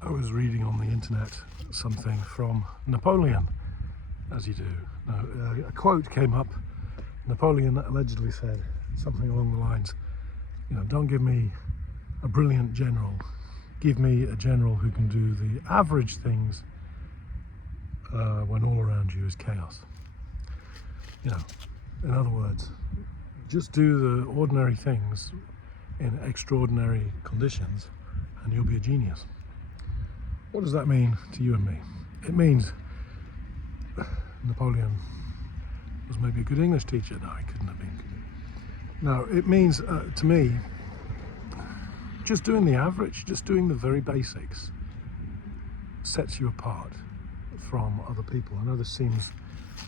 I was reading on the internet something from Napoleon, as you do. Now, a quote came up. Napoleon allegedly said something along the lines, don't give me a brilliant general, give me a general who can do the average things when all around you is chaos. In other words, just do the ordinary things in extraordinary conditions and you'll be a genius. What does that mean to you and me? It means Napoleon was maybe a good English teacher. No, he couldn't have been. No, it means to me, just doing the average, just doing the very basics sets you apart from other people. I know this seems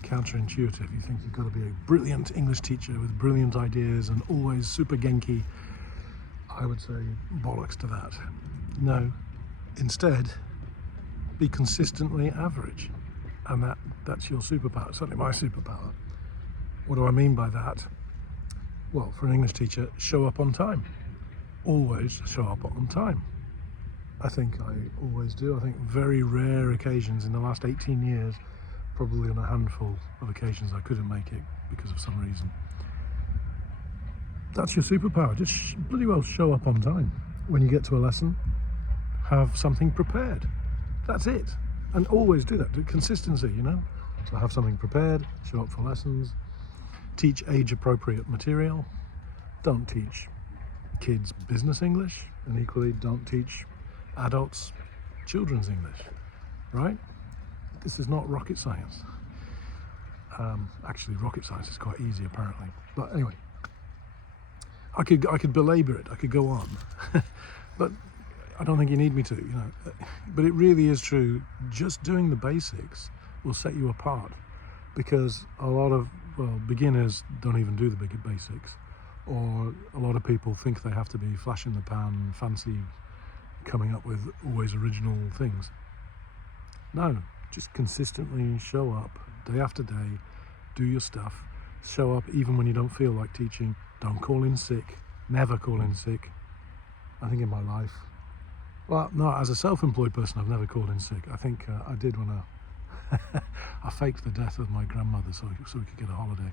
counterintuitive. You think you've got to be a brilliant English teacher with brilliant ideas and always super genki. I would say bollocks to that. No, instead, be consistently average, and that's your superpower, certainly my superpower. What do I mean by that? Well, for an English teacher, show up on time. Always show up on time. I think I always do. I think very rare occasions in the last 18 years, probably on a handful of occasions I couldn't make it because of some reason. That's your superpower. Just bloody well show up on time. When you get to a lesson, have something prepared. That's it. And always do that. Do consistency, So have something prepared, show up for lessons, teach age-appropriate material. Don't teach kids business English, and equally don't teach adults children's English, right? This is not rocket science. Actually, rocket science is quite easy apparently. But anyway, I could belabor it. I could go on, but I don't think you need me to. But it really is true. Just doing the basics will set you apart, because a lot of beginners don't even do the big basics, or a lot of people think they have to be flash in the pan, fancy, coming up with always original things. No, just consistently show up day after day, do your stuff, show up even when you don't feel like teaching. Don't call in sick, never call in sick. I think in my life, well, no, as a self-employed person, I've never called in sick. I think I did when I faked the death of my grandmother so we could get a holiday.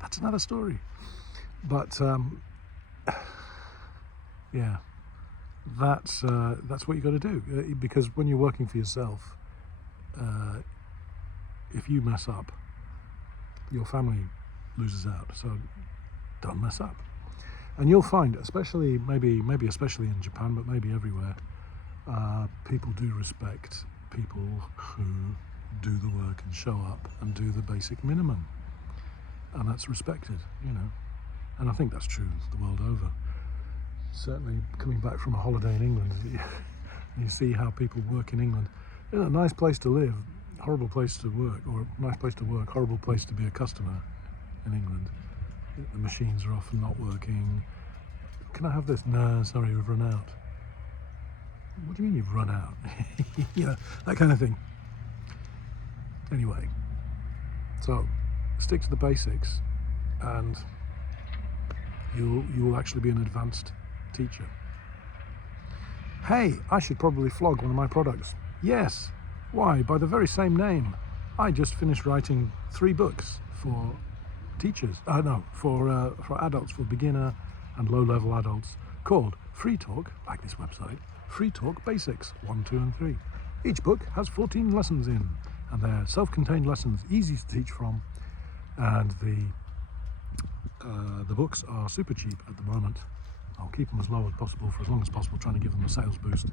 That's another story. But yeah, that's what you got to do, because when you're working for yourself, if you mess up, your family loses out. So don't mess up. And you'll find, especially maybe especially in Japan, but maybe everywhere, people do respect people who do the work and show up and do the basic minimum, and that's respected, and I think that's true the world over. Certainly coming back from a holiday in England, you see how people work in England. A nice place to live, horrible place to work, or nice place to work, horrible place to be a customer in England. The machines are often not working. Can I have this? No, sorry, we've run out. What do you mean you've run out? That kind of thing. Anyway, so stick to the basics and you will actually be an advanced teacher. Hey, I should probably flog one of my products. Yes. Why? By the very same name. I just finished writing 3 books for teachers. For adults, for beginner and low-level adults, called Free Talk, like this website, Free Talk Basics 1, 2 and 3. Each book has 14 lessons in, and they're self-contained lessons, easy to teach from, and the books are super cheap at the moment. I'll keep them as low as possible for as long as possible, trying to give them a sales boost.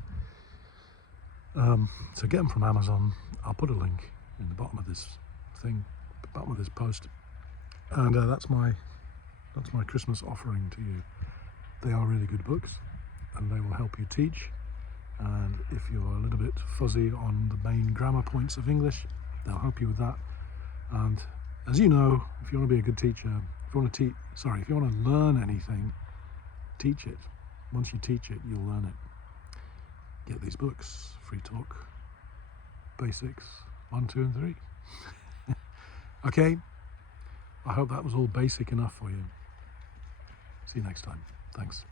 So get them from Amazon. I'll put a link in the bottom of this thing, the bottom of this post, and that's my Christmas offering to you. They are really good books, and they will help you teach. And if you're a little bit fuzzy on the main grammar points of English, they'll help you with that. And as you know, if you want to be a good teacher, if you want to learn anything, teach it. Once you teach it, you'll learn it. Get these books, Free Talk Basics 1, 2 and 3. Okay, I hope that was all basic enough for you. See you next time. Thanks.